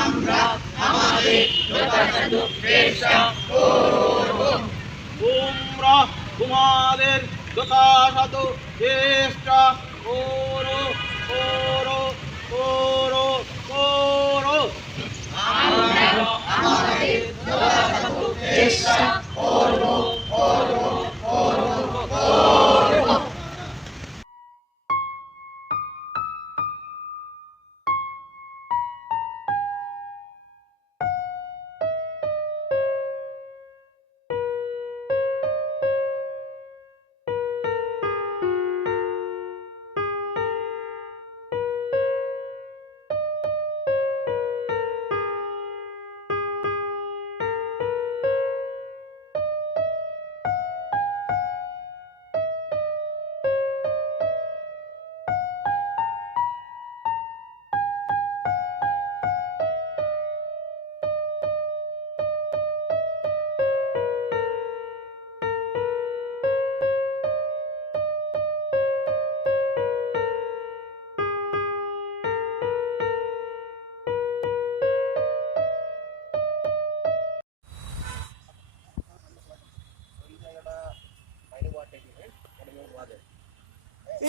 আমরা আমাদের যথাযথ চেষ্টা করব। তোমরা তোমাদের যথাযথ চেষ্টা করো করো করো করো। আমরা আমাদের যথাযথ চেষ্টা করব করব করব করব।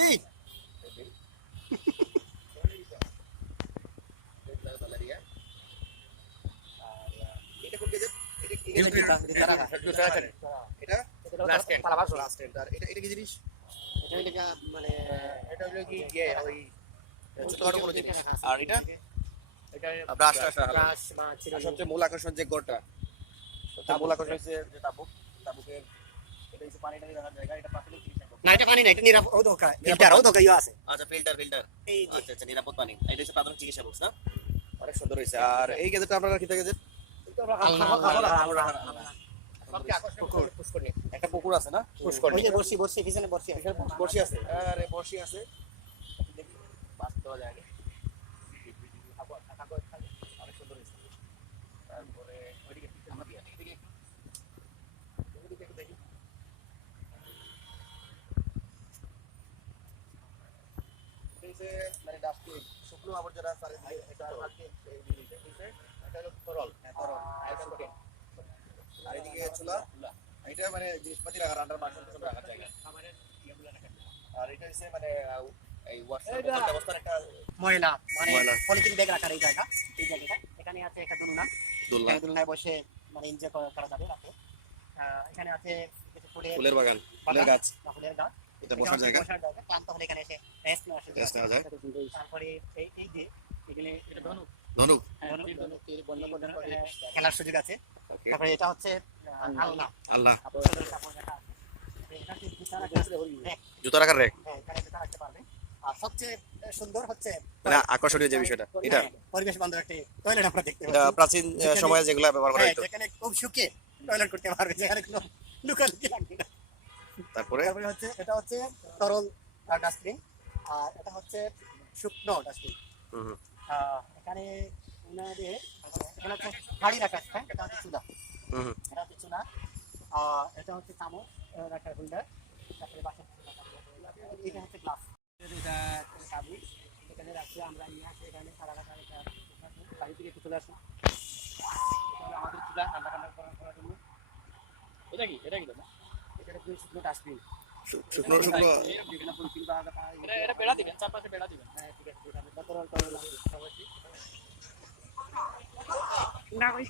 এই মূল আকর্ষণ যে গড়টা, মূল আকর্ষণ হচ্ছে যে তাবুক, তাবুকের এটা হচ্ছে পানি টানি রাখার জায়গা। এটা প্রাথমিক চিকিৎসা না এটা পানি না, এটা নিরাপদ হোকা, ফিল্টারও হোকা ইয়া আছে। আচ্ছা ফিল্টার ফিল্টার এই আচ্ছা আচ্ছা নিরাপদ পানি। এটা হচ্ছে প্রাথমিক চিকিৎসা বক্স না? অনেক সুন্দর হয়েছে। আর এই গেজেটটা আপনারা কি গেজেট? একটা পুকুর আছে না? ওই যে বর্ষি বর্ষি পিছনে বর্ষি আছে। বর্ষি আছে, আরে বর্ষি আছে। বাস দেওয়া যায় না। অনেক সুন্দর হয়েছে। তারপরে ওইদিকে আমরা এদিকে একটু দেখি। মানে ডাস্টবিন শুকনো আবর্জনা এটা হলো তরল, আর এদিকে চুলা, এটা মানে জিনিসপাতি রাখার রান্নার বাসন রাখার জায়গা। আর এটা হচ্ছে মানে এই ওয়াশরুম ব্যবস্থার একটা ময়লা মানে পলিথিন ব্যাগ রাখার এই জায়গা, এই জায়গাটা। এখানে আছে একটা দুলনা, দুলনায় বসে মানে এনজয় করা যাবে রাতে। এখানে আছে কিছু ফুলের বাগান, ফুলের গাছ, ফুলের গাছ। এটা বসার জায়গা। ক্লান্ত হলে এখানে এসে রেস্ট নেওয়া যায়। তারপরে এই যে এখানে এটা ধনুক, ধনুক খেলার সুযোগ আছে। তারপরে এটা হচ্ছে আল্লাহ আল্লাহ জুতা রাখার রেক। আর সবচেয়ে সুন্দর হচ্ছে মানে আকর্ষণীয় যে বিষয়টা, এটা পরিবেশ বান্ধব একটি টয়লেট আমরা দেখতে এটা পাচ্ছি। প্রাচীন সময়ে যেগুলো ব্যবহার করা হতো, যেখানে খুব সুখে টয়লেট করতে পারবে, যেখানে কোনো লুকালুকি লাগবে না। তারপরে হচ্ছে এটা হচ্ছে তরল ডাস্টবিন, আর এটা হচ্ছে শুকনো ডাস্টবিন। এখানে এখানে হচ্ছে গাড়ি রাখা আছে, এটা হচ্ছে চুলা, এটা হচ্ছে চুলা, এটা হচ্ছে চামচ রাখার হোল্ডার, তারপরে বাসার এটা হচ্ছে গ্লাস, এটা সাবি এখানে রাখছি আমরা নিয়ে আসি। এখানে সারা রাখা বাড়ি থেকে একটু চলে আসুন। আমাদের চুলা রান্না করার জন্য এটা কি দাদা? এটা শুকনো ডাস্টবিন, শুকনো শুকনো এটা বেড়া দিবেন, চারপাশে বেড়া দিবেন। হ্যাঁ ঠিক আছে, না ভাই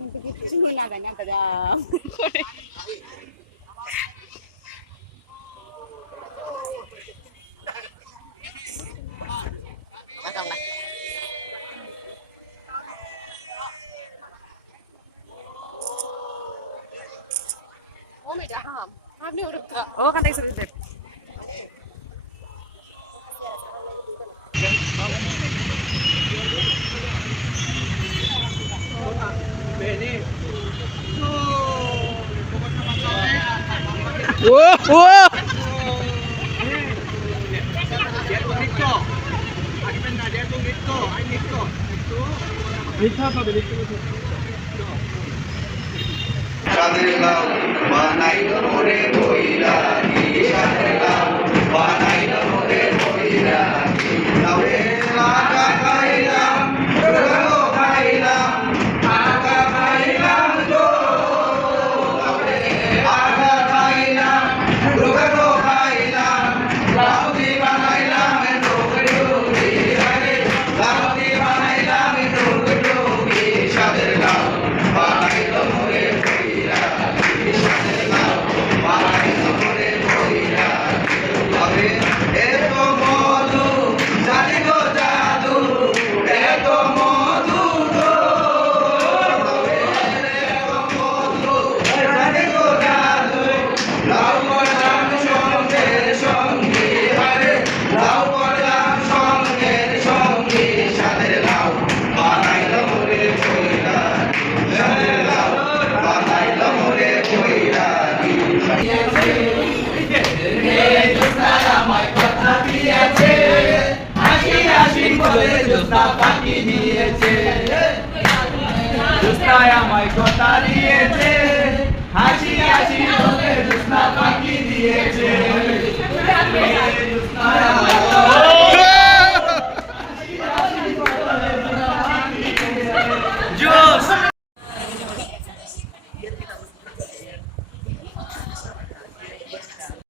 কিন্তু কিছু লাগাই না দাদা। Oh, kan dari sini. Wah, wah. সাদের লাউ বানাইল মোরে বৈরাগী সাদের লাউ বানাইল মোরে বৈরাগী লাউরে আগা খাইলাম রগো খাইলাম আগা খাইলাম গো লাউরে আগা খাইলাম রগো খাইলাম লাউদি বানাইলাম ডোগডোগি আরে লাউদি বানাইলাম ডোগডোগি সাদের লাউ বানাইল মোরে এত মধু জানি গো জাদু এত মধু গো এত মধু জানি গো জাদু লাউ করলাম সঙ্গের সঙ্গী আরে লাউ করলাম সঙ্গের সঙ্গী সাদের লাউ বানাইল মোরে বৈরাগী সাদের লাউ বানাইল মোরে বৈরাগী আমায় কথা দিয়েছে হাসি হাসি বলে জোৎস্না পাখি দিয়েছে জোৎস্নায় আমায় কথা দিয়েছে হাসি হাসি বলে জোৎস্না পাখি দিয়েছে জোৎস্নায় আমায়